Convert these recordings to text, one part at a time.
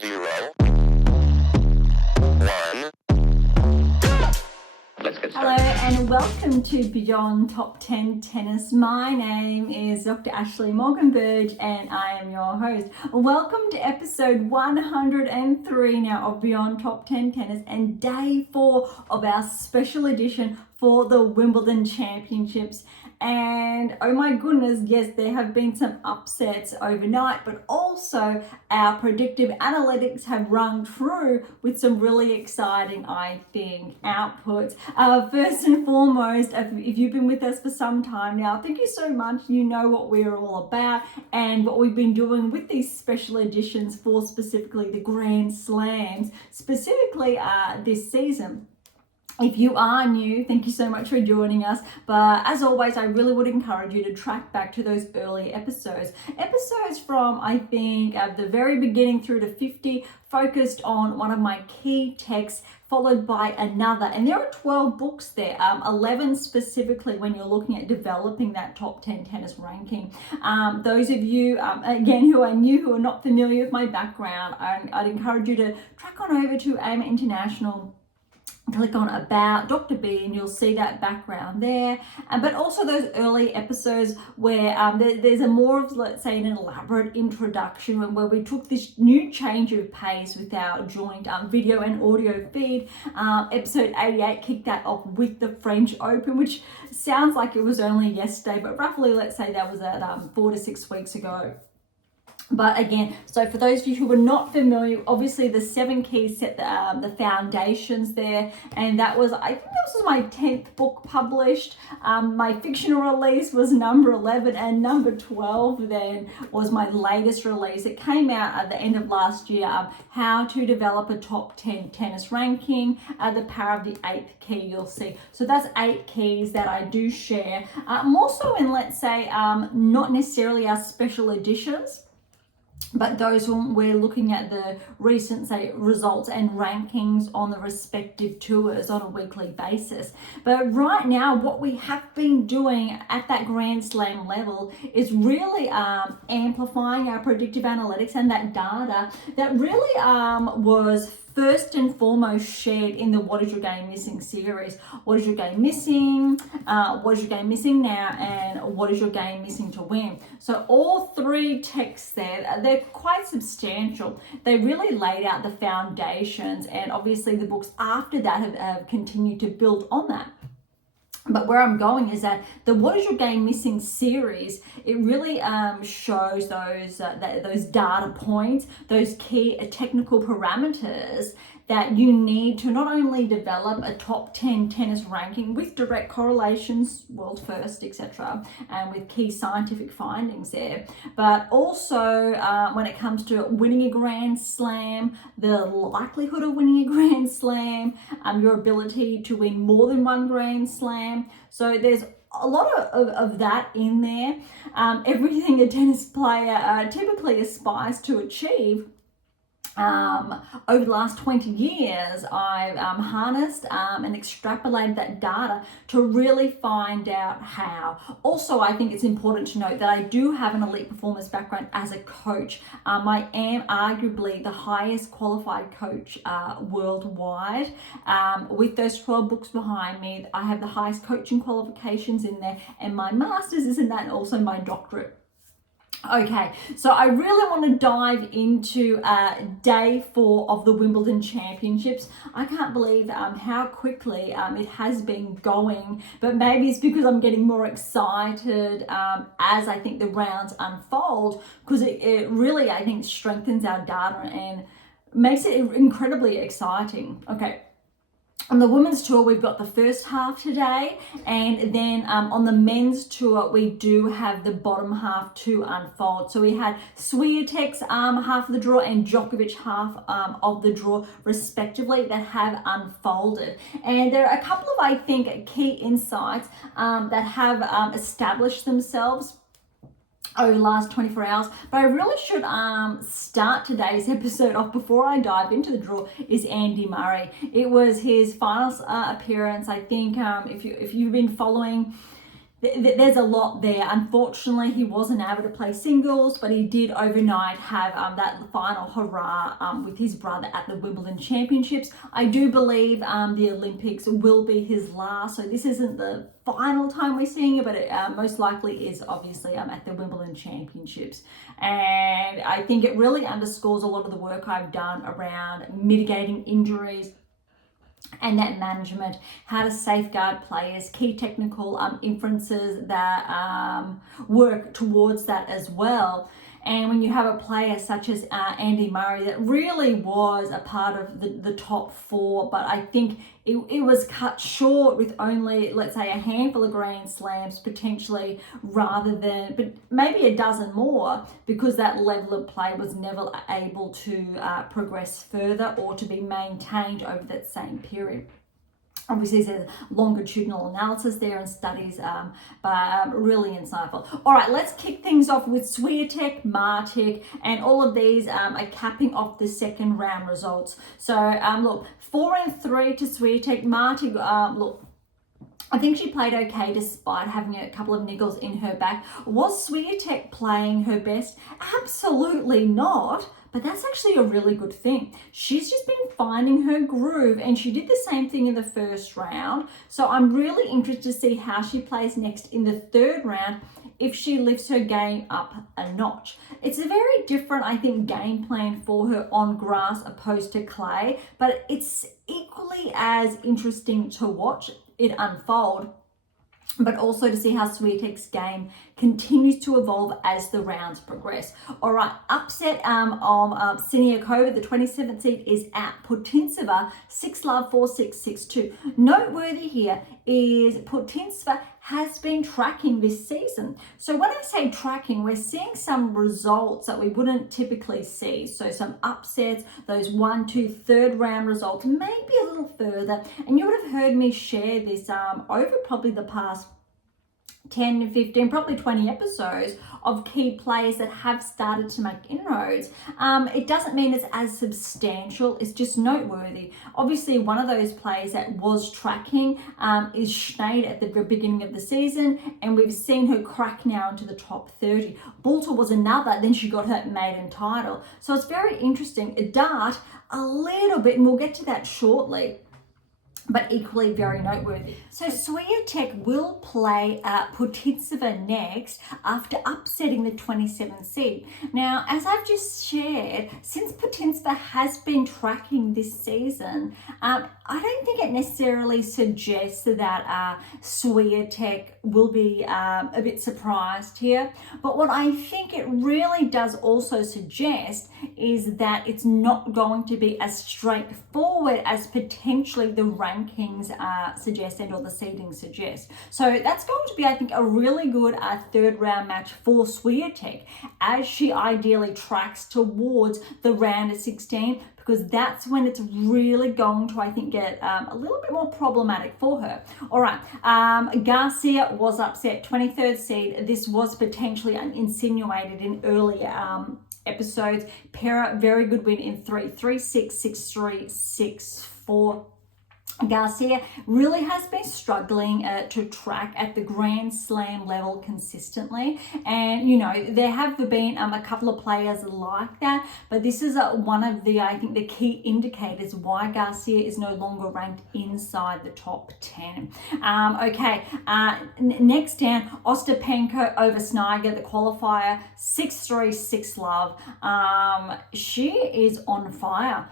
0, 1. Let's get Hello started. and welcome to Beyond Top 10 Tennis. My name is Dr. Ashley Morgan-Burge and I am your host. Welcome to episode 103 now of Beyond Top 10 Tennis and day 4 of our special edition for the Wimbledon Championships. And oh my goodness, yes, there have been some upsets overnight, but also our predictive analytics have rung true with some really exciting, I think, outputs. First and foremost, if you've been with us for some time now, thank you so much. You know what we're all about and what we've been doing with these special editions for specifically the Grand Slams, specifically this season. If you are new, thank you so much for joining us. But as always, I really would encourage you to track back to those early episodes. Episodes from, I think, the very beginning through to 50, focused on one of my key texts, followed by another. And there are 12 books there, 11 specifically when you're looking at developing that top 10 tennis ranking. Those of you, again, who are new, who are not familiar with my background, I'd encourage you to track on over to AIMA International. Click on About Dr. B and you'll see that background there. But also those early episodes where there's a more of, let's say, an elaborate introduction where we took this new change of pace with our joint video and audio feed. Episode 88 kicked that off with the French Open, which sounds like it was only yesterday, but roughly, let's say that was at 4 to 6 weeks ago. But again, so for those of you who are not familiar, obviously the 7 keys set the foundations there, and that was, I think this was my 10th book published. My fictional release was number 11, and number 12 then was my latest release. It came out at the end of last year, How to Develop a Top 10 Tennis Ranking, the power of the 8th key, you'll see. So that's 8 keys that I do share, more so in, let's say, not necessarily our special editions, but those when we're looking at the recent, say, results and rankings on the respective tours on a weekly basis. But right now, what we have been doing at that Grand Slam level is really amplifying our predictive analytics and that data that really was first and foremost shared in the What Is Your Game Missing series. What is your game missing? What is your game missing now? And what is your game missing to win? So all 3 texts there, they're quite substantial. They really laid out the foundations, and obviously the books after that have continued to build on that. But where I'm going is that the What Is Your Game Missing series, it really shows those data points, those key technical parameters that you need to not only develop a top 10 tennis ranking with direct correlations, world first, etc., and with key scientific findings there, but also when it comes to winning a Grand Slam, the likelihood of winning a Grand Slam, your ability to win more than one Grand Slam. So there's a lot of that in there. Everything a tennis player typically aspires to achieve. Over the last 20 years, I've harnessed and extrapolated that data to really find out how. Also, I think it's important to note that I do have an elite performance background as a coach. I am arguably the highest qualified coach worldwide. With those 12 books behind me, I have the highest coaching qualifications in there, and my master's is in that, and also my doctorate. Okay, so I really want to dive into day 4 of the Wimbledon Championships. I can't believe how quickly it has been going, but maybe it's because I'm getting more excited as I think the rounds unfold, because it really, I think, strengthens our data and makes it incredibly exciting. Okay. On the women's tour, we've got the first half today, and then on the men's tour, we do have the bottom half to unfold. So we had Swiatek's half of the draw and Djokovic half of the draw, respectively, that have unfolded. And there are a couple of, I think, key insights that have established themselves over the last 24 hours, but I really should start today's episode off before I dive into the draw is Andy Murray. It was his final appearance. I think if you've been following there's a lot there. Unfortunately, he wasn't able to play singles, but he did overnight have that final hurrah with his brother at the Wimbledon Championships. I do believe the Olympics will be his last, so this isn't the final time we're seeing it, but it most likely is obviously at the Wimbledon Championships. And I think it really underscores a lot of the work I've done around mitigating injuries and that management, how to safeguard players, key technical inferences that work towards that as well. And when you have a player such as Andy Murray that really was a part of the top four, but I think it was cut short with only, let's say, a handful of Grand Slams potentially, rather than, but maybe a dozen more, because that level of play was never able to progress further or to be maintained over that same period. Obviously, there's longitudinal analysis there and studies, but really insightful. All right, let's kick things off with Swiatek, Martic, and all of these are capping off the second round results. So, look, 4-3 to Swiatek. Martic, look, I think she played okay despite having a couple of niggles in her back. Was Swiatek playing her best? Absolutely not. But that's actually a really good thing. She's just been finding her groove, and she did the same thing in the first round. So I'm really interested to see how she plays next in the third round, if she lifts her game up a notch. It's a very different, I think, game plan for her on grass opposed to clay, but it's equally as interesting to watch it unfold, but also to see how Swiatek's game continues to evolve as the rounds progress. All right, upset of Siniakova, the 27th seed, is at Putintseva, 6-love, 4-6, 6-2. Noteworthy here is Putintseva has been tracking this season. So when I say tracking, we're seeing some results that we wouldn't typically see. So some upsets, those 1, 2, third round results, maybe a little further. And you would have heard me share this over probably the past 10, 15, probably 20 episodes of key players that have started to make inroads. It doesn't mean it's as substantial, it's just noteworthy. Obviously, one of those players that was tracking is Schneid at the beginning of the season, and we've seen her crack now into the top 30. Boulter was another, then she got her maiden title. So it's very interesting. Dart, a little bit, and we'll get to that shortly, but equally very noteworthy. So Swiatek will play Putintseva next after upsetting the 27th seed. Now, as I've just shared, since Putintseva has been tracking this season, I don't think it necessarily suggests that Swiatek will be a bit surprised here. But what I think it really does also suggest is that it's not going to be as straightforward as potentially the rankings suggest and or the seeding suggests. So that's going to be, I think, a really good third round match for Swiatek as she ideally tracks towards the round of 16, because that's when it's really going to, I think, get a little bit more problematic for her. All right, Garcia was upset, 23rd seed. This was potentially insinuated in earlier episodes. Pera, very good win in 3, 3-6, 6-3, 6-4. Garcia really has been struggling to track at the Grand Slam level consistently, and you know there have been a couple of players like that, but this is one of the, I think, the key indicators why Garcia is no longer ranked inside the top 10. Next down, Ostapenko over Sniger, the qualifier, 6-3, 6-love. She is on fire.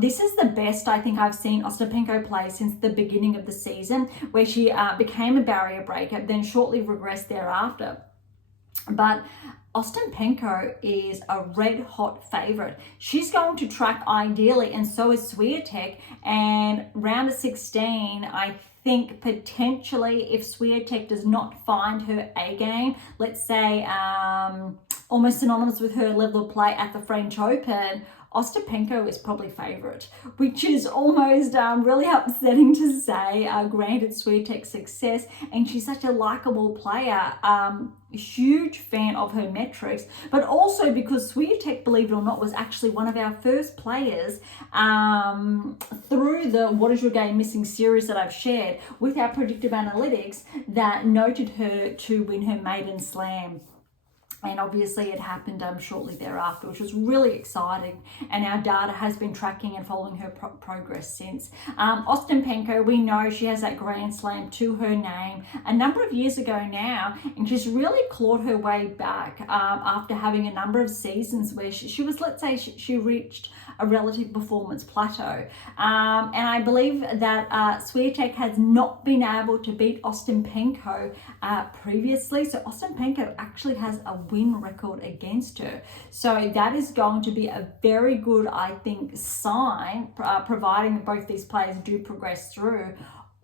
This is the best I think I've seen Ostapenko play since the beginning of the season, where she became a barrier breaker, then shortly regressed thereafter. But Ostapenko is a red hot favorite. She's going to track ideally, and so is Swiatek. And round of 16, I think potentially if Swiatek does not find her A game, let's say almost synonymous with her level of play at the French Open, Ostapenko is probably favourite, which is almost really upsetting to say. Granted Swiatek's success, and she's such a likeable player. Huge fan of her metrics, but also because Swiatek, believe it or not, was actually one of our first players through the What Is Your Game Missing series that I've shared with our predictive analytics that noted her to win her maiden slam. And obviously it happened shortly thereafter, which was really exciting. And our data has been tracking and following her progress since. Ostapenko, we know she has that Grand Slam to her name a number of years ago now, and she's really clawed her way back after having a number of seasons where she was, let's say, she reached a relative performance plateau. And I believe that Swiatek has not been able to beat Ostapenko previously. So Ostapenko actually has a win record against her. So that is going to be a very good, I think, sign, providing both these players do progress through,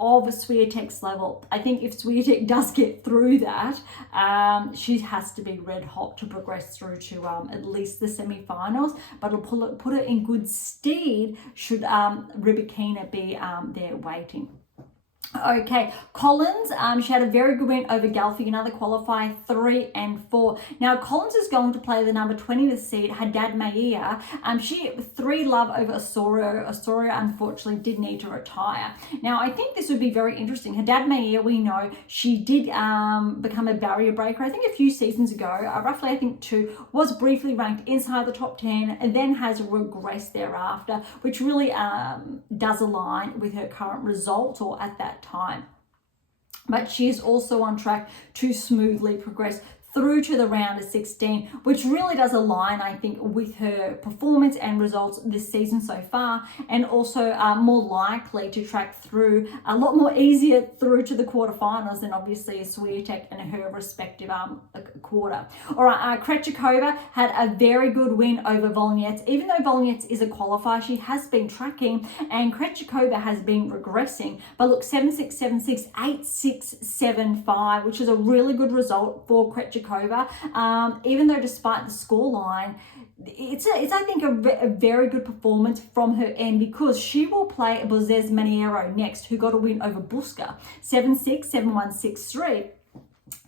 of Swiatek's level. I think if Swiatek does get through that, she has to be red hot to progress through to at least the semi-finals, but it'll put her in good stead should Rybakina be there waiting. Okay, Collins, she had a very good win over Galfi, another qualifier, 3 and 4. Now, Collins is going to play the number 20th seed, Haddad Maia. She 3-love over Osorio. Osorio, unfortunately, did need to retire. Now, I think this would be very interesting. Haddad Maia, we know, she did become a barrier breaker, I think a few seasons ago, roughly, I think 2, was briefly ranked inside the top 10, and then has regressed thereafter, which really does align with her current result, or at that time. But she is also on track to smoothly progress through to the round of 16, which really does align, I think, with her performance and results this season so far, and also more likely to track through a lot more easier through to the quarterfinals than obviously Swiatek and her respective quarter. All right, Krejcikova had a very good win over Volniets. Even though Volniets is a qualifier, she has been tracking, and Krejcikova has been regressing. But look, 7-6, 7-6, 8-6, 7-5, which is a really good result for Krejcikova. Even though despite the scoreline, it's I think a very good performance from her end, because she will play Bozes Maniero next, who got a win over Buska, 7-6, 7-1, 6-3.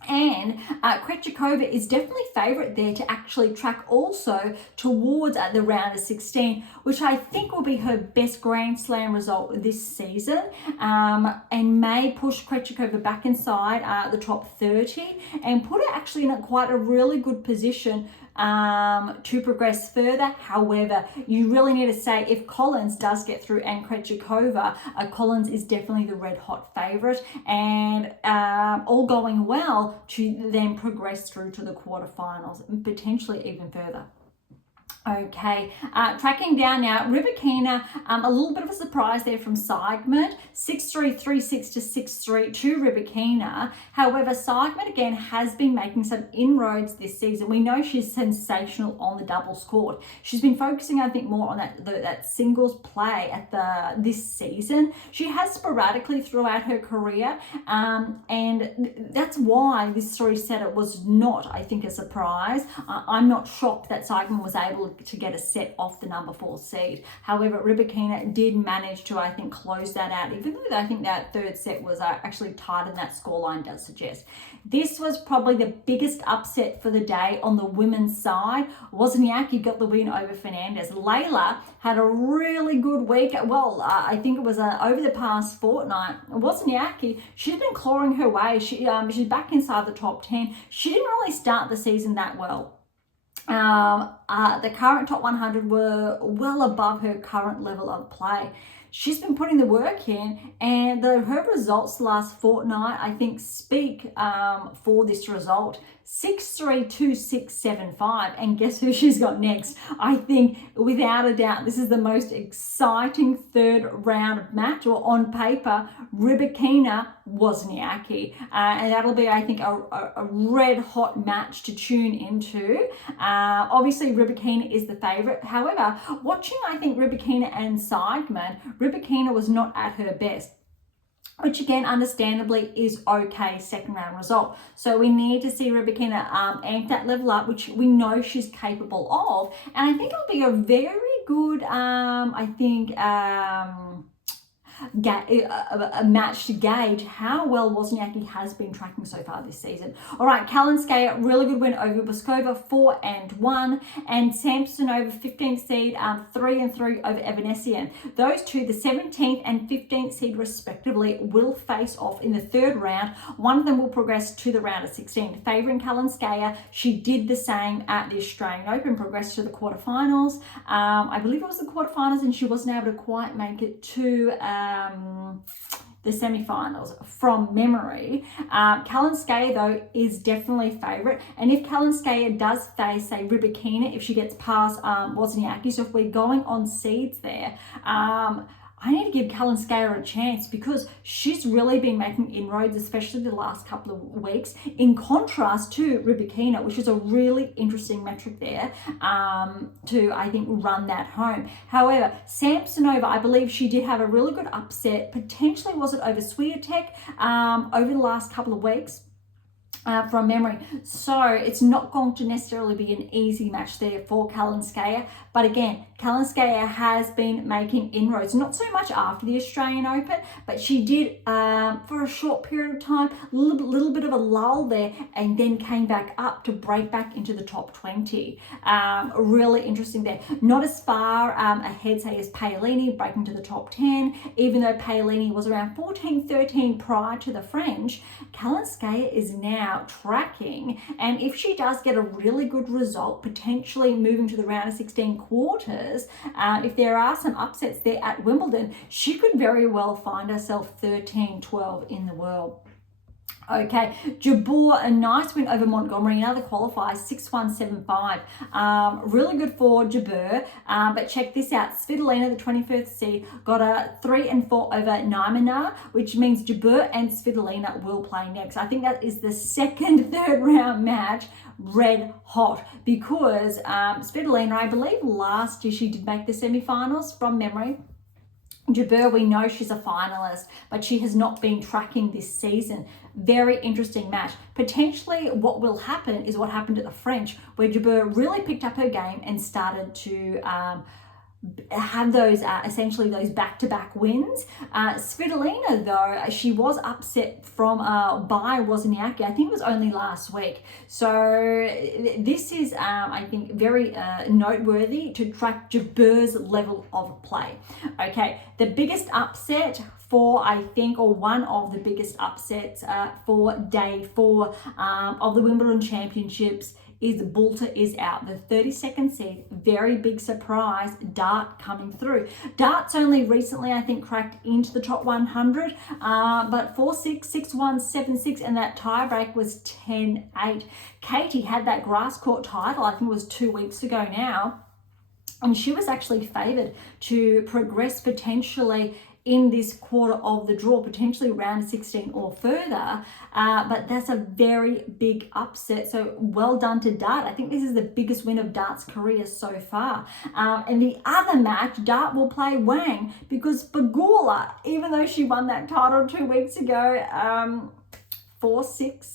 And Krejcikova is definitely favourite there to actually track also towards the round of 16, which I think will be her best Grand Slam result this season, and may push Krejcikova back inside the top 30 and put her actually in quite a really good position to progress further. However, you really need to say if Collins does get through and Krejcikova, Collins is definitely the red hot favourite, and all going well to then progress through to the quarterfinals and potentially even further. Okay, tracking down now, Rybakina, a little bit of a surprise there from Seidman, 6-3, 3-6 to 6-3 to Rybakina. However, Seidman again has been making some inroads this season. We know she's sensational on the doubles court. She's been focusing, I think, more on that singles play at this season. She has sporadically throughout her career, and that's why this story said it was not, I think, a surprise. I'm not shocked that Seidman was able to get a set off the number 4 seed. However, Rybakina did manage to, I think, close that out, even though I think that third set was actually tighter than that scoreline does suggest. This was probably the biggest upset for the day on the women's side. Wozniacki got the win over Fernandez. Layla had a really good week. Well, I think it was over the past fortnight. Wozniacki, she's been clawing her way. She's back inside the top 10. She didn't really start the season that well. The current top 100 were well above her current level of play. She's been putting the work in, and her results last fortnight, I think, speak for this result. 6-3, 2-6, 7-5, and guess who she's got next? I think, without a doubt, this is the most exciting third round match, or on paper, Rybakina Wozniacki, and that'll be, I think, a red hot match to tune into. Obviously, Rybakina is the favourite. However, watching, I think, Rybakina and Seidman, Rybakina was not at her best, which again, understandably, is okay second round result. So we need to see Rybakina amp that level up, which we know she's capable of. And I think it'll be a very good, I think, a match to gauge how well Wozniacki has been tracking so far this season. All right, Kalinskaya, really good win over Boskova, 4-1, and Samsonova, 15th seed, 3-3 over Evanescence. Those two, the 17th and 15th seed respectively, will face off in the third round. One of them will progress to the round of 16, favouring Kalinskaya. She did the same at the Australian Open, progressed to the quarterfinals. I believe it was the quarterfinals, and she wasn't able to quite make it to the semi-finals from memory. Kalinskaya, though, is definitely favourite. And if Kalinskaya does face, say, Rybakina, if she gets past Wozniacki, so if we're going on seeds there, I need to give Kalinskaya a chance because she's really been making inroads, especially the last couple of weeks, in contrast to Rybakina, which is a really interesting metric there to, I think, run that home. However, Samsonova, I believe she did have a really good upset, potentially was it over Swiatek over the last couple of weeks. From memory. So it's not going to necessarily be an easy match there for Kalinskaya. But again, Kalinskaya has been making inroads, not so much after the Australian Open, but she did for a short period of time, a little bit of a lull there, and then came back up to break back into the top 20. Really interesting there. Not as far ahead, say, as Paolini, breaking to the top 10, even though Paolini was around 14-13 prior to the French. Kalinskaya is now tracking, and if she does get a really good result, potentially moving to the round of 16 quarters, if there are some upsets there at Wimbledon, she could very well find herself 13-12 in the world. Okay, Jabeur, a nice win over Montgomery, another qualifier, 6-1, 7-5. Really good for Jabeur, but check this out. Svitolina, the 21st seed, got a 3-4 over Neumeier, which means Jabeur and Svitolina will play next. I think that is the second third round match red hot because Svitolina, I believe last year she did make the semi-finals from memory. Jabeur, we know she's a finalist, but she has not been tracking this season. Very interesting match. Potentially what will happen is what happened at the French, where Jabeur really picked up her game and started to have those essentially those back-to-back wins. Svitolina, though, she was upset from by Wozniacki. I think it was only last week. So this is, I think, very noteworthy to track Jabeur's level of play. Okay, the biggest upset for, I think, or one of the biggest upsets for day 4 of the Wimbledon Championships is Boulter is out, the 32nd seed. Very big surprise, Dart coming through. Dart's only recently, I think, cracked into the top 100, but 4-6, 6-1, 7-6, and that tiebreak was 10-8. Katie had that grass court title, I think it was 2 weeks ago now, and she was actually favoured to progress potentially in this quarter of the draw, potentially round 16 or further, but that's a very big upset. So well done to Dart. I think this is the biggest win of Dart's career so far. And the other match, Dart will play Wang because Pegula, even though she won that title 2 weeks ago, 4-6,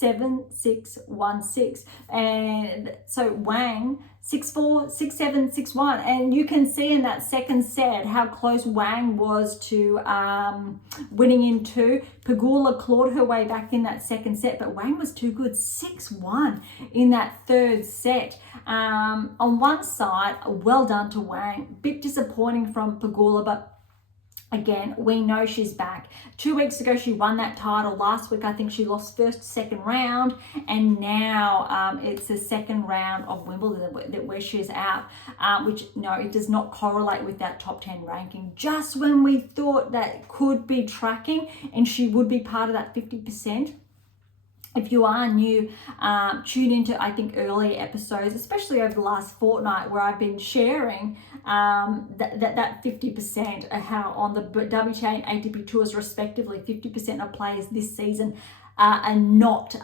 7-6, 1-6, and so Wang 6-4, 6-7, 6-1, and you can see in that second set how close Wang was to winning in 2. Pegula clawed her way back in that second set, but Wang was too good, 6-1 in that third set. On one side, well done to Wang, bit disappointing from Pegula, but again, we know she's back. 2 weeks ago, she won that title. Last week, I think she lost first, second round. And now it's the second round of Wimbledon where she's out, which, no, it does not correlate with that top 10 ranking. Just when we thought that could be tracking and she would be part of that 50%. If you are new, tune into, I think, earlier episodes, especially over the last fortnight, where I've been sharing that 50%, how on the WTA and ATP tours, respectively, 50% of players this season are not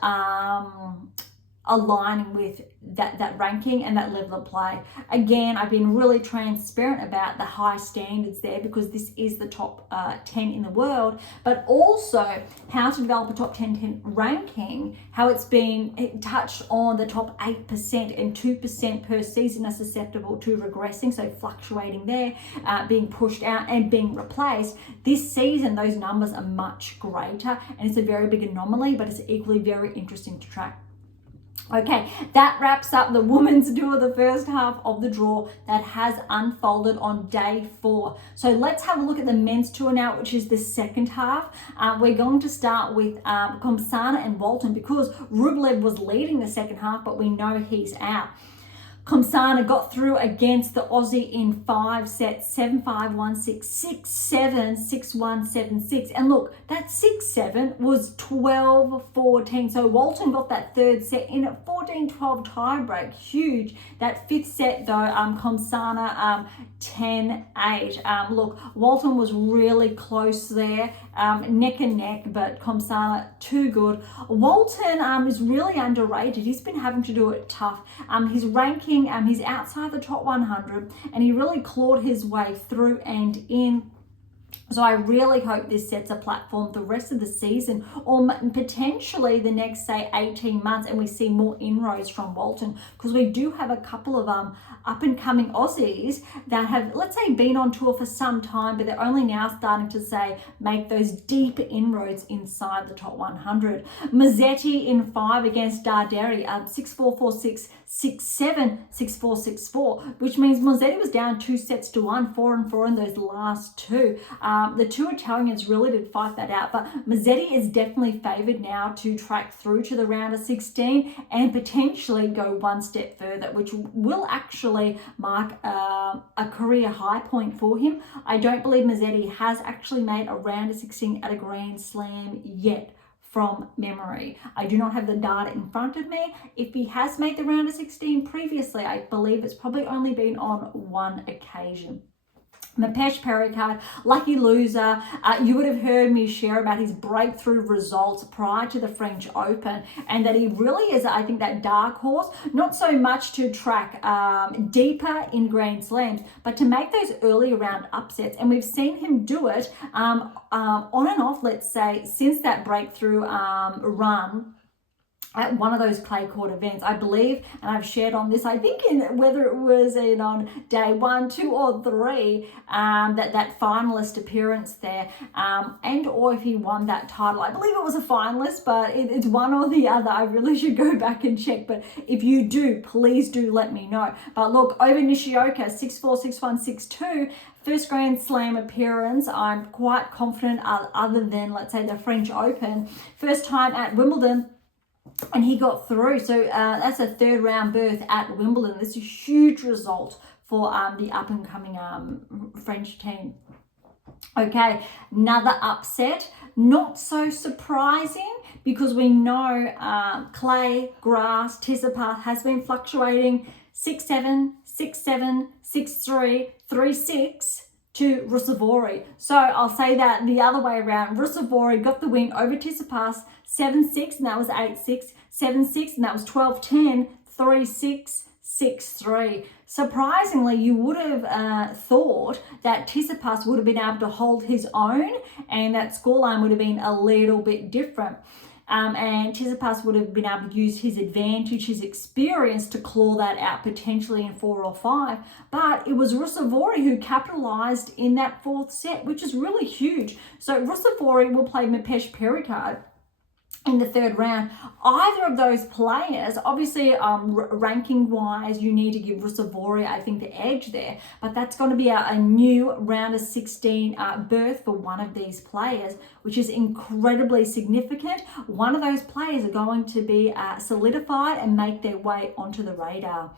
aligning with that ranking and that level of play. Again, I've been really transparent about the high standards there because this is the top 10 in the world, but also how to develop a top 10 ranking, how it touched on the top 8% and 2% per season are susceptible to regressing, so fluctuating there, being pushed out and being replaced. This season, those numbers are much greater, and it's a very big anomaly, but it's equally very interesting to track. Okay, that wraps up the women's tour, the first half of the draw that has unfolded on day 4. So let's have a look at the men's tour now, which is the second half. We're going to start with Komsana and Walton because Rublev was leading the second half, but we know he's out. Komsana got through against the Aussie in 5 sets, 7-5, 1-6, 6-7, 6-1, 7-6. And look, that 6-7 was 12-14. So Walton got that third set in a 14-12 tiebreak. Huge. That fifth set, though, Komsana 10-8. Look, Walton was really close there, neck and neck, but Komsana too good. Walton is really underrated. He's been having to do it tough. His ranking, he's outside the top 100, and he really clawed his way through and in. So I really hope this sets a platform the rest of the season, or potentially the next, say, 18 months, and we see more inroads from Walton, because we do have a couple of up-and-coming Aussies that have, let's say, been on tour for some time, but they're only now starting to, say, make those deep inroads inside the top 100. Mazzetti in 5 against Darderi, 6-4, 4-6, 6-7, 6-4, 6-4, which means Mazzetti was down 2 sets to 1, 4-4 in those last two. The two Italians really did fight that out, but Mazzetti is definitely favoured now to track through to the round of 16 and potentially go one step further, which will actually mark a career high point for him. I don't believe Mazzetti has actually made a round of 16 at a Grand Slam yet, from memory. I do not have the data in front of me. If he has made the round of 16 previously, I believe it's probably only been on one occasion. Mahesh Parikar, lucky loser. You would have heard me share about his breakthrough results prior to the French Open, and that he really is, I think, that dark horse, not so much to track deeper in Grand Slams, but to make those early round upsets. And we've seen him do it on and off, let's say, since that breakthrough run at one of those clay court events, I believe, and I've shared on this, I think whether it was on day 1, 2, or 3, that finalist appearance there, and or if he won that title. I believe it was a finalist, but it's one or the other. I really should go back and check, but if you do, please do let me know. But look, over Nishioka, 6-4, 6-1, 6-2, first Grand Slam appearance. I'm quite confident, other than, let's say, the French Open. First time at Wimbledon, and he got through. So that's a third round berth at Wimbledon. This is a huge result for the up-and-coming French team. Okay, another upset. Not so surprising, because we know clay, grass, Tsitsipas has been fluctuating 6-7, 6-7, 6-3, 3-6 to Ruusuvuori. So I'll say that the other way around. Ruusuvuori got the win over Tsitsipas, 7-6, and that was 8-6, 7-6, and that was 12-10, 3-6, 6-3. Surprisingly, you would have thought that Tsitsipas would have been able to hold his own, and that scoreline would have been a little bit different. And Tsitsipas would have been able to use his advantage, his experience, to claw that out potentially in 4 or 5. But it was Ruusuvuori who capitalised in that 4th set, which is really huge. So Ruusuvuori will play Mahesh Parikar in the 3rd round. Either of those players, obviously ranking wise, you need to give Ruusuvuori, I think, the edge there, but that's going to be a new round of 16 berth for one of these players, which is incredibly significant. One of those players are going to be solidified and make their way onto the radar.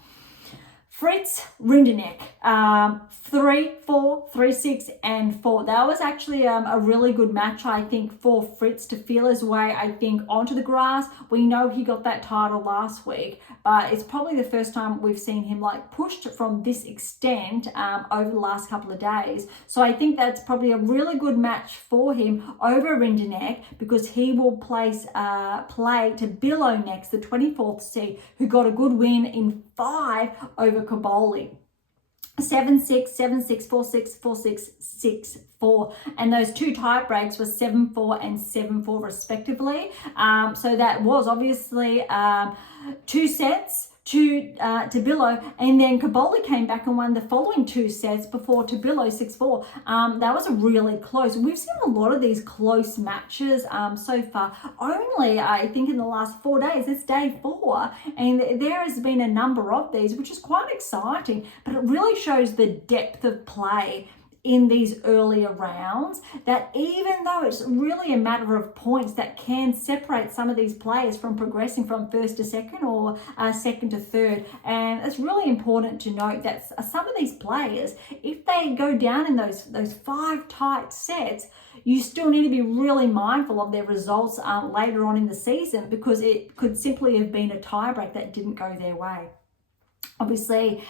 Fritz Rinderknech, 3-4, 3-6, and 4. That was actually a really good match, I think, for Fritz to feel his way, I think, onto the grass. We know he got that title last week, but it's probably the first time we've seen him like pushed from this extent over the last couple of days. So I think that's probably a really good match for him over Rinderknech, because he will play to Billow next, the 24th seed, who got a good win in 5 over Caboli. 7-6, 7-6, 4-6, 4-6, 6-4, and those two tie breaks were 7-4 and 7-4 respectively. So that was obviously 2 sets to Billow, and then Caboli came back and won the following 2 sets before Billow 6-4. That was a really close. We've seen a lot of these close matches so far. Only, I think, in the last 4 days, it's day 4, and there has been a number of these, which is quite exciting, but it really shows the depth of play in these earlier rounds, that even though it's really a matter of points that can separate some of these players from progressing from first to second or second to third. And it's really important to note that some of these players, if they go down in those 5 tight sets, you still need to be really mindful of their results later on in the season, because it could simply have been a tiebreak that didn't go their way. Obviously,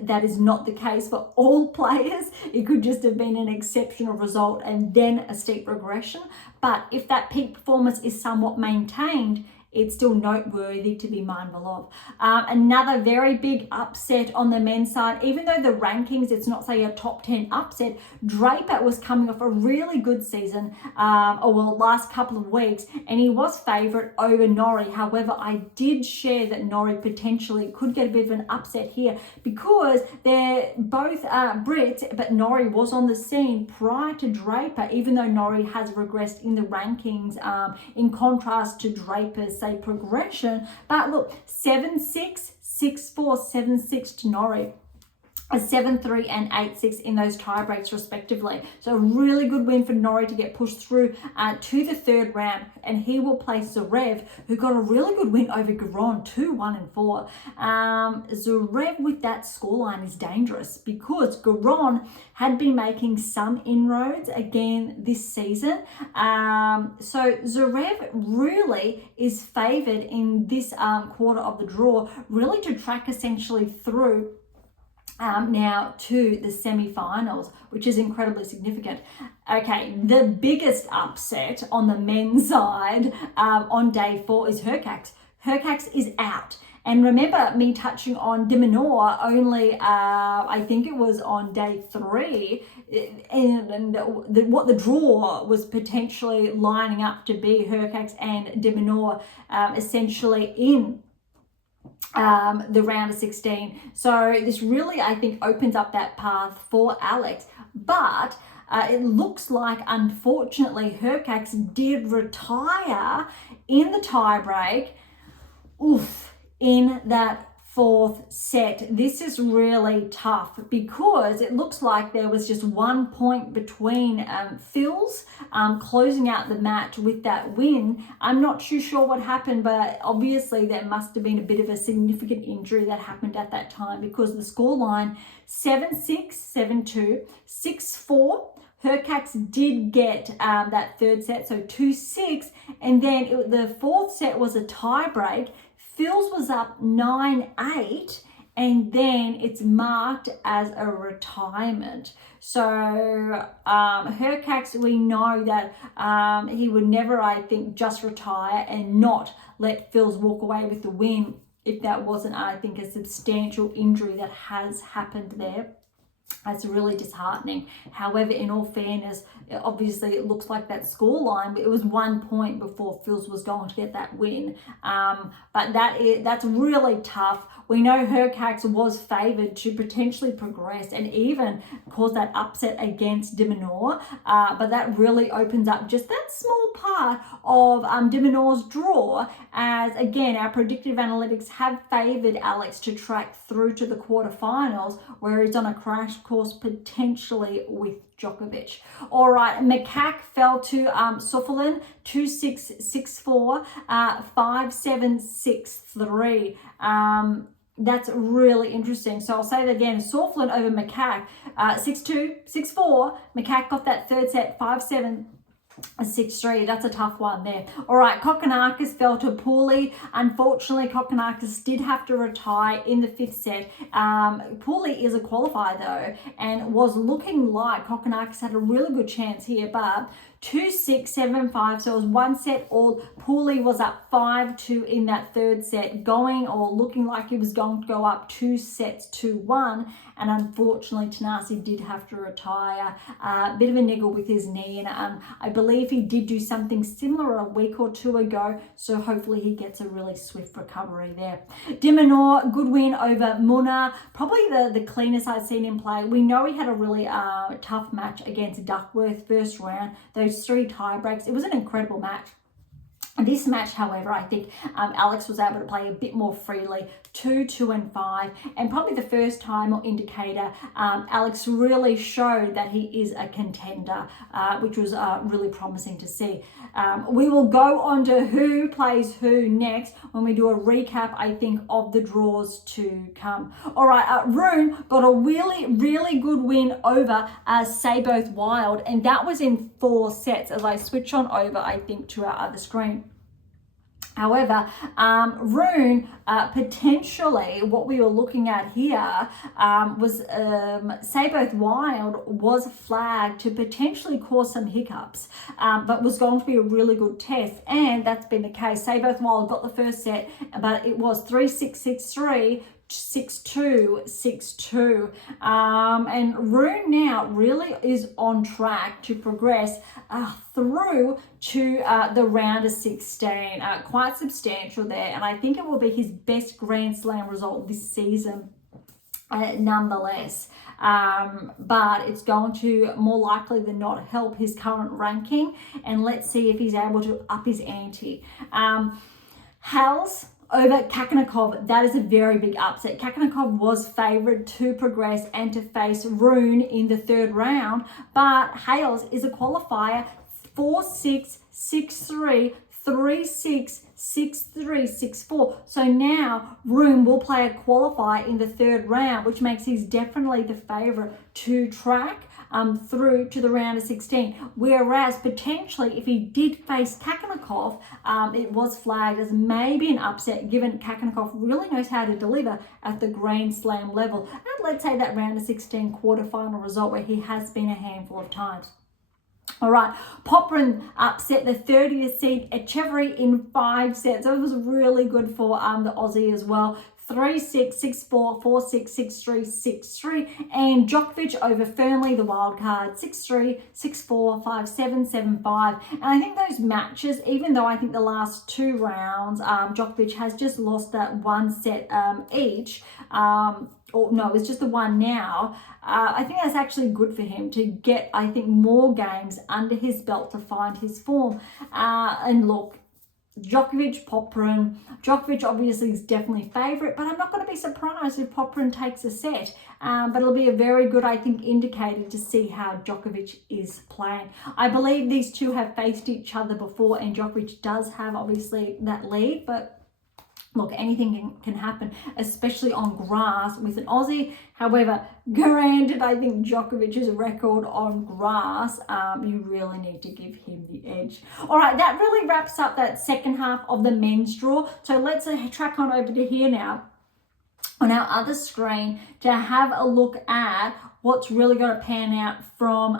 that is not the case for all players. It could just have been an exceptional result and then a steep regression. But if that peak performance is somewhat maintained, it's still noteworthy to be mindful of. Another very big upset on the men's side, even though the rankings, it's not, say, a top 10 upset, Draper was coming off a really good season, last couple of weeks, and he was favourite over Norrie. However, I did share that Norrie potentially could get a bit of an upset here, because they're both Brits, but Norrie was on the scene prior to Draper, even though Norrie has regressed in the rankings, in contrast to Draper's, say, progression. But look, 7-6, 6-4, 7-6 to Norrie, a 7-3 and 8-6 in those tie breaks respectively. So a really good win for Norrie to get pushed through to the 3rd round, and he will play Zverev, who got a really good win over Garon, 2-1 and 4. Zverev with that scoreline is dangerous, because Garon had been making some inroads again this season. So Zverev really is favoured in this quarter of the draw, really to track essentially through now to the semi-finals, which is incredibly significant. Okay, the biggest upset on the men's side on day 4 is Hurkacz. Hurkacz is out. And remember me touching on de Minaur only, I think it was on day 3, and what the draw was potentially lining up to be Hurkacz and de Minaur essentially in the round of 16. So this really, I think, opens up that path for Alex. But it looks like, unfortunately, Hurkacz did retire in the tiebreak. In that 4th set. This is really tough, because it looks like there was just 1 point between Fils closing out the match with that win. I'm not too sure what happened, but obviously there must have been a bit of a significant injury that happened at that time, because the scoreline 7-6, 7-2, 6-4. Hurkacz did get that 3rd set, so 2-6, and then the 4th set was a tie break. Fils was up 9-8, and then it's marked as a retirement. So Hurkacz, we know that he would never, I think, just retire and not let Fils walk away with the win if that wasn't, I think, a substantial injury that has happened there. It's really disheartening. However, in all fairness, obviously it looks like that scoreline, it was 1 point before Fils was going to get that win. But that's really tough. We know Hurkacz was favoured to potentially progress and even cause that upset against de Minaur. But that really opens up just that small part of de Minaur's draw, as again, our predictive analytics have favoured Alex to track through to the quarterfinals, where he's on a crash course potentially with Djokovic. All right, Macaque fell to Sauerland 2-6, 6-4, 5-7, 6-3. That's really interesting. So I'll say that again. Sauerland over Macaque, 6-2, 6-4. Macaque got that third set, 5-7. A 6-3, that's a tough one there. All right, Kokkinakis fell to Pooley. Unfortunately, Kokkinakis did have to retire in the 5th set. Pooley is a qualifier though, and was looking like Kokkinakis had a really good chance here, but 2-6, 7-5, so it was 1 set all. Pooley was up 5-2 in that 3rd set, going or looking like he was going to go up 2 sets to 1, and unfortunately Tanasi did have to retire. A bit of a niggle with his knee, and I believe he did do something similar a week or 2 ago, so hopefully he gets a really swift recovery there. De Minaur, good win over Munna, probably the cleanest I've seen him play. We know he had a really tough match against Duckworth first round, those 3 tie breaks. It was an incredible match. This match, however, I think Alex was able to play a bit more freely, 2, 2 and 5, and probably the first time or indicator Alex really showed that he is a contender, which was really promising to see. We will go on to who plays who next when we do a recap, I think, of the draws to come. All right, Rune got a really good win over Sayboth Wild, and that was in 4 sets as I switch on over, I think, to our other screen. However, Rune, potentially what we were looking at here was Sayboth Wild was flagged to potentially cause some hiccups, but was going to be a really good test, and that's been the case. Sayboth Wild got the first set, but it was 3-6, 6-3, 6-2, 6-2, and Rune now really is on track to progress through to the round of 16. Quite substantial there, and I think it will be his best Grand Slam result this season nonetheless. But it's going to more likely than not help his current ranking, and let's see if he's able to up his ante. Hales over Kakanakov, that is a very big upset. Kakanakov was favoured to progress and to face Rune in the 3rd round, but Hales is a qualifier, 4-6, 6-3, 3-6, 6-3, 6-4. So now Rune will play a qualifier in the 3rd round, which makes he's definitely the favourite to track through to the round of 16. Whereas potentially if he did face Kakanakov, it was flagged as maybe an upset, given Kakanakov really knows how to deliver at the Grand Slam level. And let's say that round of 16 quarterfinal result where he has been a handful of times. All right, Popyrin upset the 30th seed Etcheverry in 5 sets. So it was really good for the Aussie as well. 3-6, 6-4, 4-6, 6-3, 6-3, and Djokovic over Fernley, the wild card, 6-3, 6-4, 5-7, 7-5. And I think those matches, even though I think the last 2 rounds, Djokovic has just lost that 1 set each, or no, it's just the one now. I think that's actually good for him to get, I think, more games under his belt to find his form. And look, Djokovic, Popyrin. Djokovic obviously is definitely favourite, but I'm not going to be surprised if Popyrin takes a set. But it'll be a very good, I think, indicator to see how Djokovic is playing. I believe these two have faced each other before, and Djokovic does have, obviously, that lead, but look, anything can happen, especially on grass with an Aussie. However, granted, I think Djokovic's record on grass, you really need to give him the edge. All right, that really wraps up that second half of the men's draw. So let's track on over to here now on our other screen to have a look at what's really going to pan out from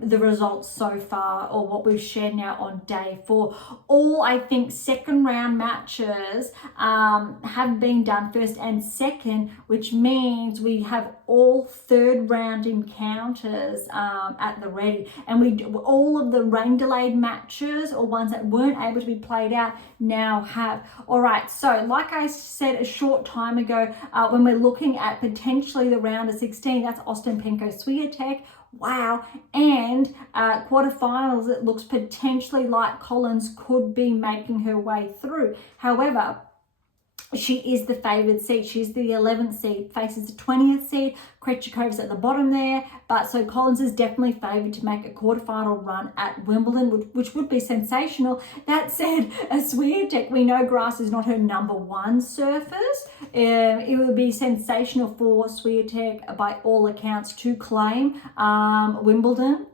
the results so far, or what we've shared now on day 4. All, I think, second round matches have been done first and second, which means we have all third round encounters at the ready. And all of the rain delayed matches, or ones that weren't able to be played out, now have. All right, so like I said a short time ago, when we're looking at potentially the round of 16, that's Ostapenko Swiatek. Wow. And quarterfinals, it looks potentially like Collins could be making her way through. However, She is the favoured seed. She's the 11th seed, faces the 20th seed. Krejcikova's at the bottom there. But so Collins is definitely favoured to make a quarterfinal run at Wimbledon, which would be sensational. That said, Swiatek, we know grass is not her number one surface. It would be sensational for Swiatek, by all accounts, to claim Wimbledon.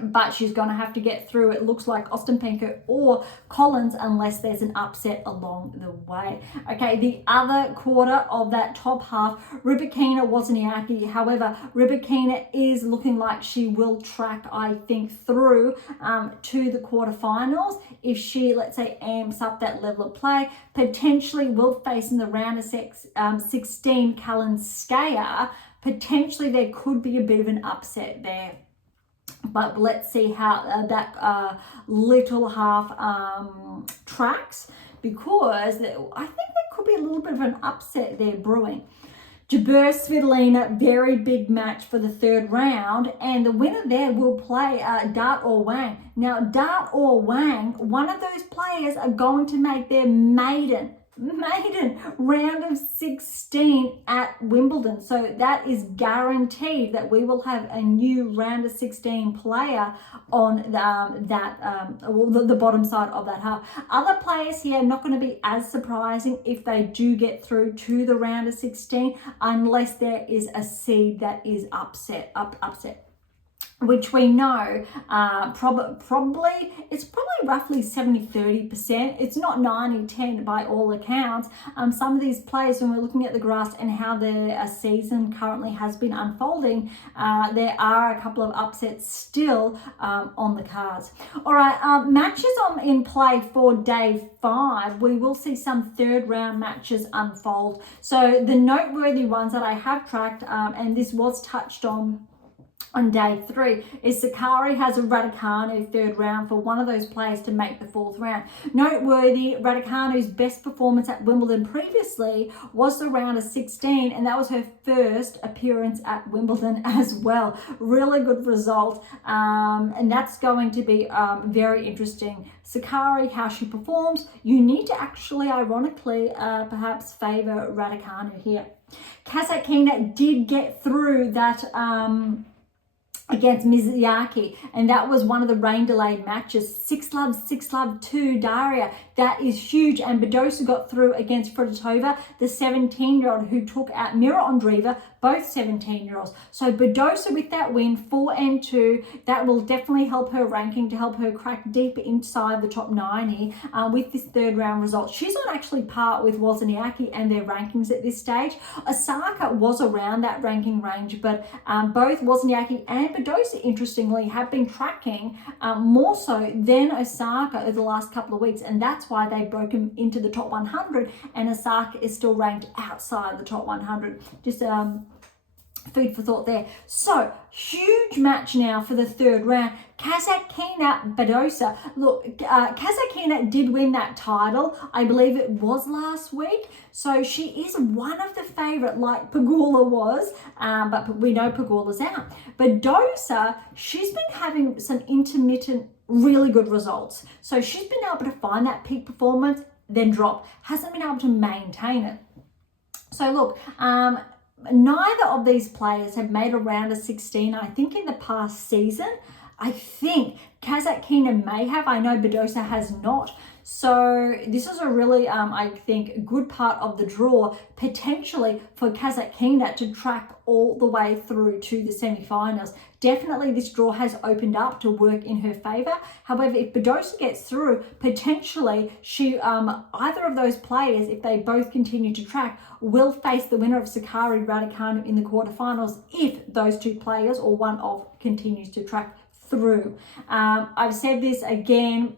But she's going to have to get through, it looks like, Ostapenko or Collins, unless there's an upset along the way. Okay, the other quarter of that top half, Rybakina, Wozniacki. However, Rybakina is looking like she will track, I think, through to the quarterfinals. If she, let's say, amps up that level of play, potentially will face in the round of 16 Kalinskaya. Potentially there could be a bit of an upset there. But let's see how that little half tracks, because I think there could be a little bit of an upset there brewing. Jabeur Svitolina, very big match for the third round, and the winner there will play Dart or Wang. Now, Dart or Wang, one of those players are going to make their maiden round of 16 at Wimbledon. So that is guaranteed that we will have a new round of 16 player on the bottom side of that half. Other players here not going to be as surprising if they do get through to the round of 16, unless there is a seed that is upset. Which we know probably it's probably roughly 70-30%. It's not 90-10 by all accounts. Some of these players, when we're looking at the grass and how their season currently has been unfolding, there are a couple of upsets still on the cards. All right, matches in play for day 5. We will see some third round matches unfold. So the noteworthy ones that I have tracked, and this was touched on day 3, is Sakkari has a Raducanu third round for one of those players to make the 4th round. Noteworthy, Raducanu's best performance at Wimbledon previously was the round of 16, and that was her first appearance at Wimbledon as well. Really good result, and that's going to be very interesting. Sakkari, how she performs, you need to actually, ironically, perhaps favour Raducanu here. Kasatkina did get through that against Mizuyaki, and that was one of the rain delayed matches. 6-love 2 Daria, that is huge. And Badosa got through against Fedotova, the 17-year-old who took out Mira Andreeva, both 17-year-olds. So Badosa with that win, 4-2, that will definitely help her ranking, to help her crack deep inside the top 90 with this third round result. She's on actually par with Wozniacki and their rankings at this stage. Osaka was around that ranking range, but both Wozniacki and Badosa, interestingly, have been tracking more so than Osaka over the last couple of weeks, and that's why they broke him into the top 100, and Osaka is still ranked outside the top 100. Just food for thought there. So, huge match now for the third round. Kasatkina Badosa. Look, Kasatkina did win that title. I believe it was last week. So she is one of the favourite, like Pegula was, but we know Pegula's out. Badosa, she's been having some intermittent, really good results. So she's been able to find that peak performance, then drop. Hasn't been able to maintain it. So look, neither of these players have made a round of 16, I think, in the past season. I think Kasatkina may have. I know Badosa has not. So this is a really, I think, good part of the draw, potentially for Kasatkina to track all the way through to the semi-finals. Definitely this draw has opened up to work in her favour. However, if Badosa gets through, potentially she, either of those players, if they both continue to track, will face the winner of Sakkari Raducanu in the quarterfinals if those two players, or one of, continues to track through. I've said this again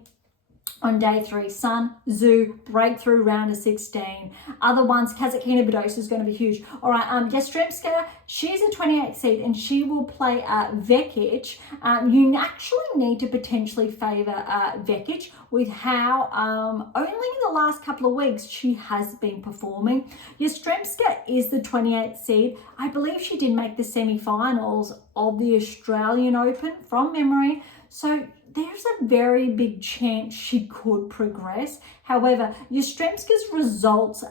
on day 3, Sun, Zhu, breakthrough round of 16. Other ones, Kasatkina Badosa is going to be huge. All right, Yastremska, she's a 28th seed and she will play Vekic. You actually need to potentially favour Vekic with how only in the last couple of weeks she has been performing. Yastremska is the 28th seed. I believe she did make the semi-finals of the Australian Open from memory. So there's a very big chance she could progress. However, Yastremska's results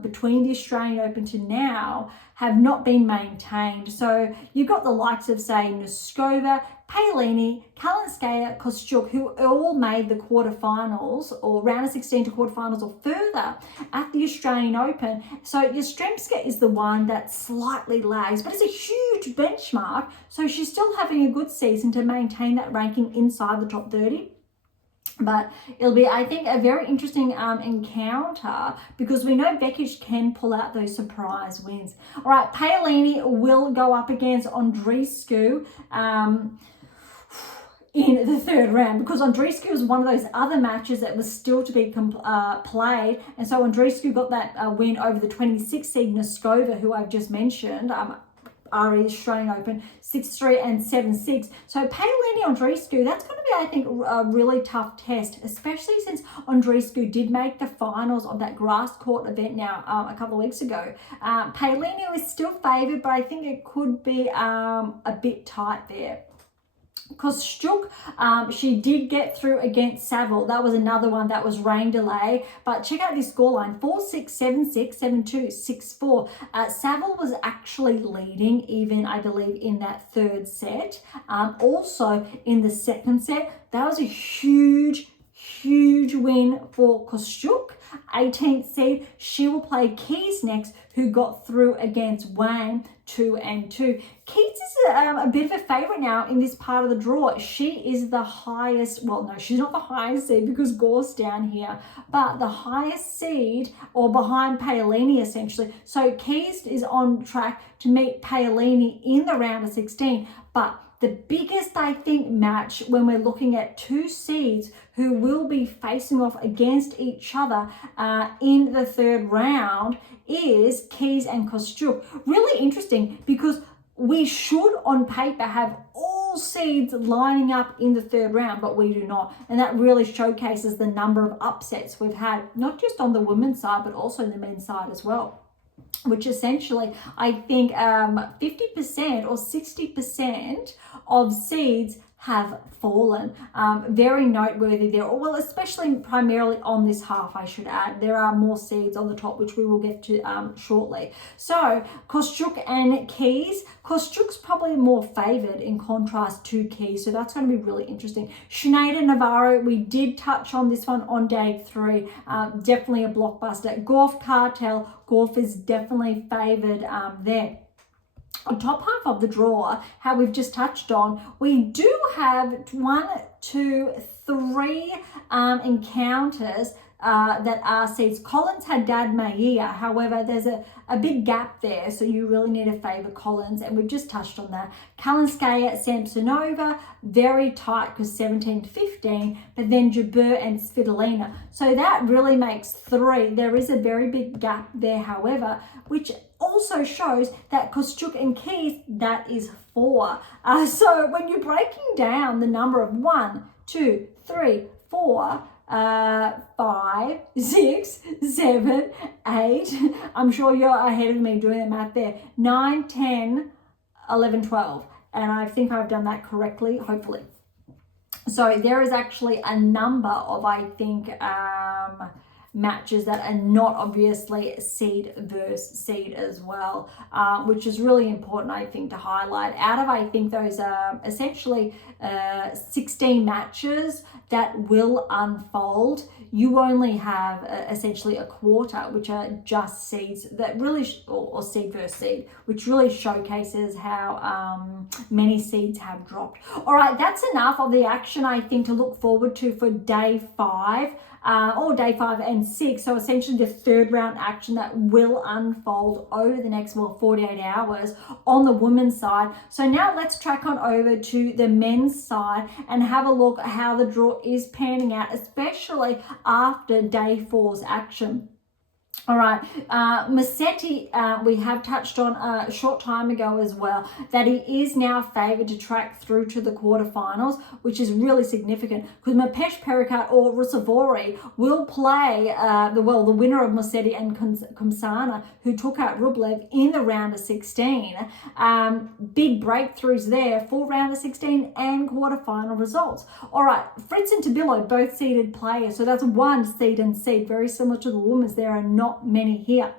between the Australian Open to now have not been maintained. So you've got the likes of, say, Noskova, Paolini, Kalinskaya, Kostyuk, who all made the quarterfinals or round of 16 to quarterfinals or further at the Australian Open. So Yastremska is the one that slightly lags, but it's a huge benchmark. So she's still having a good season to maintain that ranking inside the top 30. But it'll be, I think, a very interesting encounter because we know Vekic can pull out those surprise wins. All right, Paolini will go up against Andreescu in the third round because Andreescu was one of those other matches that was still to be played. And so Andreescu got that win over the 26th seed Noskova, who I've just mentioned, RE Australian Open, 6-3 and 7-6. So Paolini Andreescu, that's going to be, I think, a really tough test, especially since Andreescu did make the finals of that grass court event now a couple of weeks ago. Paolini is still favoured, but I think it could be a bit tight there. Kostyuk, she did get through against Saville. That was another one that was rain delay. But check out this scoreline, 4-6, 7-6, 7-2, 6-4. Saville was actually leading even, I believe, in that third set. Also, in the second set, that was a huge win for Kostyuk, 18th seed. She will play Keys next, who got through against Wang, 2-2. Keys is a bit of a favourite now in this part of the draw. She is the highest, well, no, she's not the highest seed because Gore's down here, but the highest seed, or behind Paolini essentially. So Keys is on track to meet Paolini in the round of 16, but the biggest, I think, match when we're looking at two seeds who will be facing off against each other in the third round is Keys and Kostyuk. Really interesting because we should on paper have all seeds lining up in the third round, but we do not. And that really showcases the number of upsets we've had, not just on the women's side, but also the men's side as well. Which essentially, I think 50% or 60% of seeds have fallen. Very noteworthy there. Well, especially primarily on this half, I should add. There are more seeds on the top, which we will get to shortly. So, Kostyuk and Keys. Kostyuk's probably more favoured in contrast to Keys, so that's going to be really interesting. Schneider Navarro, we did touch on this one on day 3. Definitely a blockbuster. Gauff Cartel, Gauff is definitely favoured there. On top half of the draw, how we've just touched on, we do have 1, 2, 3 encounters that are seeds. Collins, Haddad, Maia. However, there's a big gap there, so you really need to favour Collins, and we've just touched on that. Kalinskaya, Samsonova, very tight because 17 to 15, but then Jabeur and Svitolina. So that really makes 3. There is a very big gap there, however, which also shows that Kostyuk and Keys, that is 4. So when you're breaking down the number of 1, 2, 3, 4, 5, 6, 7, 8, I'm sure you're ahead of me doing the math there, 9, 10, 11, 12, and I think I've done that correctly, hopefully. So there is actually a number of, I think, matches that are not obviously seed versus seed as well, which is really important, I think, to highlight. Out of, I think, those essentially 16 matches that will unfold, you only have essentially a quarter, which are just seeds that really, or seed versus seed, which really showcases how many seeds have dropped. All right, that's enough of the action, I think, to look forward to for day 5. Or day 5 and 6. So essentially the third round action that will unfold over the next, 48 hours on the women's side. So now let's track on over to the men's side and have a look at how the draw is panning out, especially after day 4's action. All right, Musetti, we have touched on a short time ago as well, that he is now favoured to track through to the quarterfinals, which is really significant because Mapesh Perikat or Rusevori will play the winner of Musetti and Kumsana, who took out Rublev in the round of 16. Big breakthroughs there for round of 16 and quarterfinal results. All right, Fritz and Tabilo, both seeded players, so that's one seed and seed, very similar to the women's. There are not many here.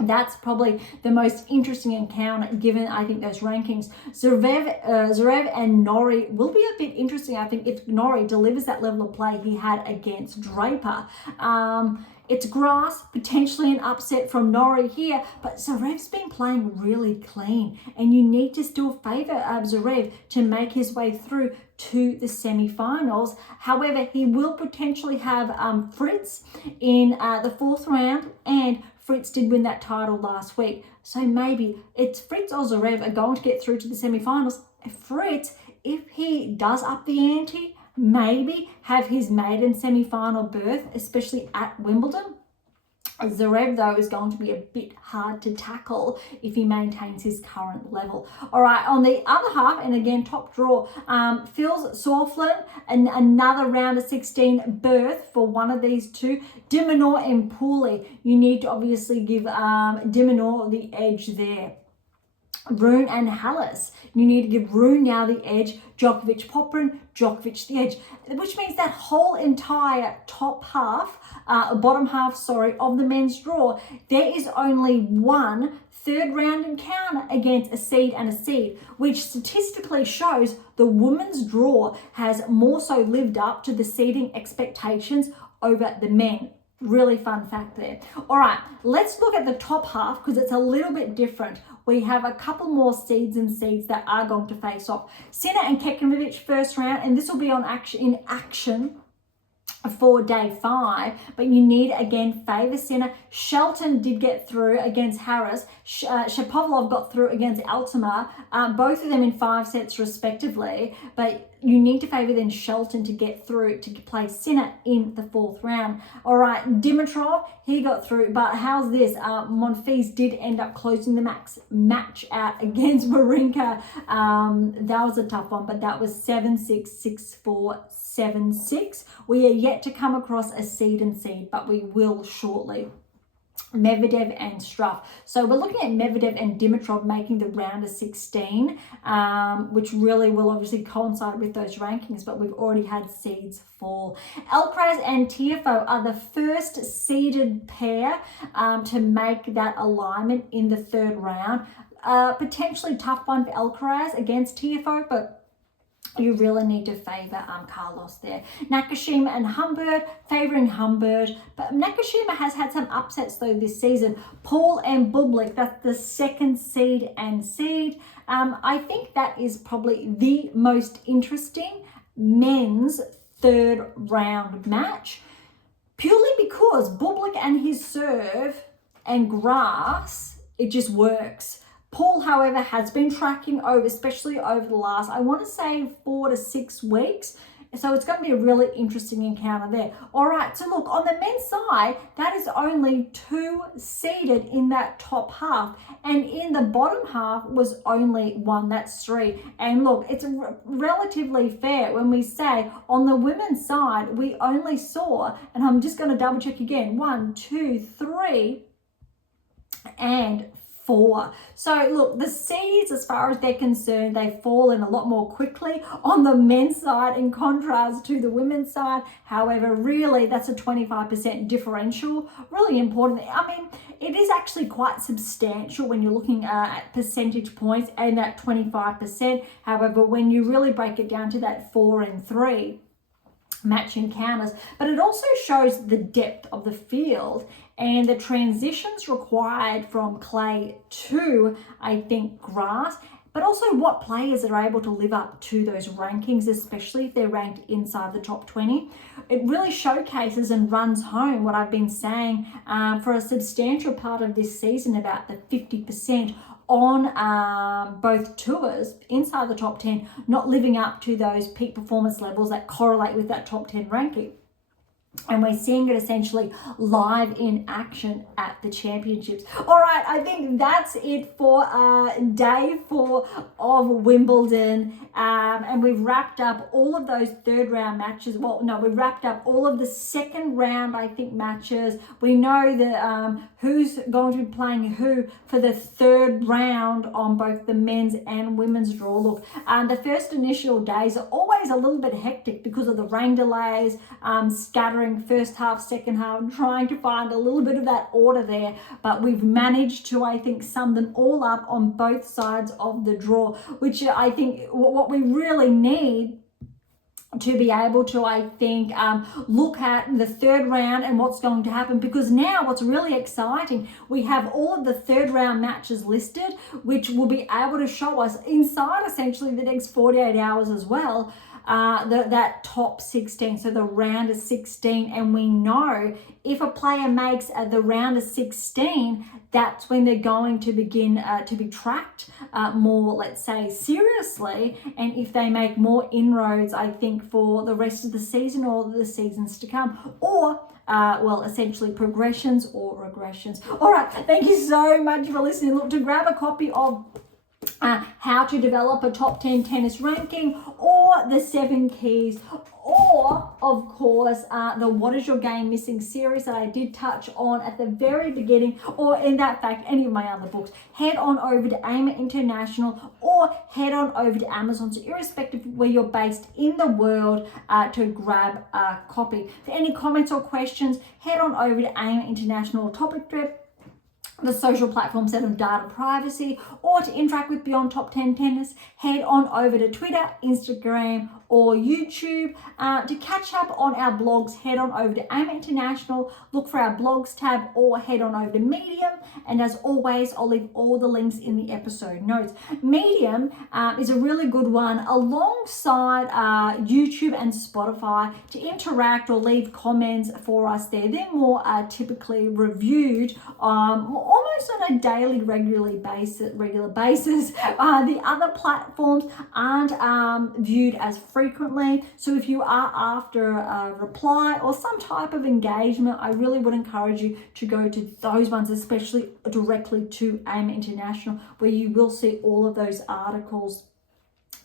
That's probably the most interesting encounter given, I think, those rankings. Zverev and Norrie will be a bit interesting, I think, if Norrie delivers that level of play he had against Draper. It's grass, potentially an upset from Norrie here, but Zverev's been playing really clean, and you need to still favour Zverev to make his way through to the semi-finals. However, he will potentially have Fritz in the fourth round, and Fritz did win that title last week. So maybe it's Fritz or Zverev are going to get through to the semi-finals. Fritz, if he does up the ante, maybe have his maiden semi-final berth, especially at Wimbledon. Zverev, though, is going to be a bit hard to tackle if he maintains his current level. All right, on the other half, and again, top draw, Fils Sauflin, and another round of 16 berth for one of these two. De Minaur and Pooley. You need to obviously give De Minaur the edge there. Rune and Hallis. You need to give Rune now the edge, Djokovic Popyrin, Djokovic the edge, which means that whole entire top half, bottom half, of the men's draw, there is only one third round encounter against a seed and a seed, which statistically shows the women's draw has more so lived up to the seeding expectations over the men. Really fun fact there. All right, let's look at the top half because it's a little bit different. We have a couple more seeds that are going to face off. Sinner and Kekmanovic first round, and this will be in action for day 5, but you need again favour Sinner. Shelton did get through against Harris. Shapovalov got through against Altmaier, both of them in 5 sets respectively, but you need to favour then Shelton to get through to play Sinner in the 4th round. All right, Dimitrov, he got through, but how's this? Monfils did end up closing the match out against Wawrinka. That was a tough one, but that was 7-6, 6-4, 7-6. We are yet to come across a seed, but we will shortly. Medvedev and Struff. So we're looking at Medvedev and Dimitrov making the round of 16, which really will obviously coincide with those rankings, but we've already had seeds fall. Alcaraz and Tiafoe are the first seeded pair to make that alignment in the 3rd round. Potentially tough one for Alcaraz against Tiafoe, but you really need to favour Carlos there. Nakashima and Humbert, favouring Humbert. But Nakashima has had some upsets though this season. Paul and Bublik, that's the 2nd seed and seed. I think that is probably the most interesting men's 3rd round match. Purely because Bublik and his serve and grass, it just works. Paul, however, has been tracking over, especially over the last, I want to say 4 to 6 weeks. So it's going to be a really interesting encounter there. All right, so look, on the men's side, that is only 2 seeded in that top half. And in the bottom half was only 1, that's 3. And look, it's relatively fair when we say on the women's side, we only saw, and I'm just going to double check again, 1, 2, 3, and 4. So look, the seeds, as far as they're concerned, they fall in a lot more quickly on the men's side in contrast to the women's side. However, really, that's a 25% differential. Really important. I mean, it is actually quite substantial when you're looking at percentage points and that 25%. However, when you really break it down to that 4 and 3 match encounters, but it also shows the depth of the field and the transitions required from clay to, I think, grass, but also what players are able to live up to those rankings, especially if they're ranked inside the top 20. It really showcases and runs home what I've been saying for a substantial part of this season about the 50% on both tours inside the top 10, not living up to those peak performance levels that correlate with that top 10 ranking. And we're seeing it essentially live in action at the championships. All right, I think that's it for day 4 of Wimbledon. And we've wrapped up all of those third round matches. Well, no, we've wrapped up all of the second round, I think, matches. We know that who's going to be playing who for the third round on both the men's and women's draw. Look, the first initial days are always a little bit hectic because of the rain delays, scattering first half, second half, trying to find a little bit of that order there. But we've managed to, I think, sum them all up on both sides of the draw, which I think what we really need to be able to, I think, look at the third round and what's going to happen, because now what's really exciting, we have all of the third round matches listed, which will be able to show us inside essentially the next 48 hours as well, that top 16, so the round of 16. And we know if a player makes the round of 16, that's when they're going to begin to be tracked more, let's say, seriously. And if they make more inroads, I think, for the rest of the season or the seasons to come, or well, essentially progressions or regressions. All right, thank you so much for listening. Look, to grab a copy of how to develop a top 10 tennis ranking, or the 7 keys, or of course the What Is Your Game Missing series that I did touch on at the very beginning, or in that fact any of my other books, head on over to AIMA International or head on over to Amazon. So irrespective of where you're based in the world, to grab a copy. For any comments or questions, head on over to AIMA International topic thread, the social platform set of data privacy, or to interact with Beyond Top 10 Tennis, head on over to Twitter, Instagram, or YouTube. To catch up on our blogs, head on over to AIMA International, look for our blogs tab, or head on over to Medium. And as always, I'll leave all the links in the episode notes. Medium is a really good one alongside YouTube and Spotify to interact or leave comments for us there. They're more typically reviewed almost on a daily, regular basis. The other platforms aren't viewed as frequently. So if you are after a reply or some type of engagement, I really would encourage you to go to those ones, especially directly to AIMA International, where you will see all of those articles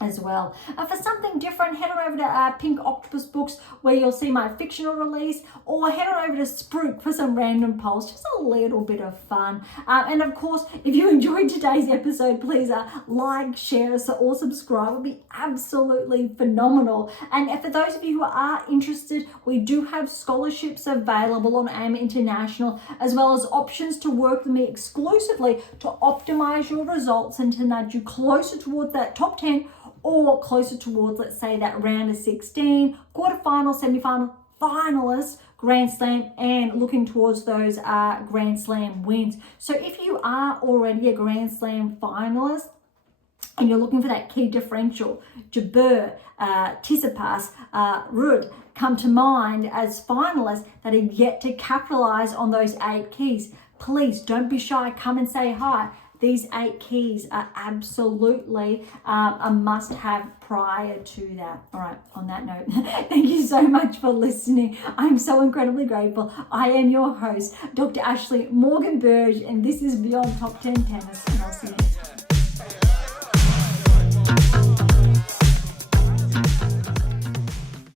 as well. For something different, head on over to Pink Octopus Books, where you'll see my fictional release, or head on over to Spruik for some random polls, just a little bit of fun. And of course, if you enjoyed today's episode, please like, share, or subscribe. It would be absolutely phenomenal. And for those of you who are interested, we do have scholarships available on AIMA International, as well as options to work with me exclusively to optimize your results and to nudge you closer towards that top 10, or closer towards, let's say, that round of 16, quarterfinal, semifinal, finalist, Grand Slam, and looking towards those Grand Slam wins. So if you are already a Grand Slam finalist and you're looking for that key differential, Jabeur, Tsitsipas, Ruud come to mind as finalists that are yet to capitalize on those 8 keys, please don't be shy. Come and say hi. These 8 keys are absolutely a must-have prior to that. All right, on that note, thank you so much for listening. I'm so incredibly grateful. I am your host, Dr. Ashley Morgan Burge, and this is Beyond Top 10 Tennis, and I'll see you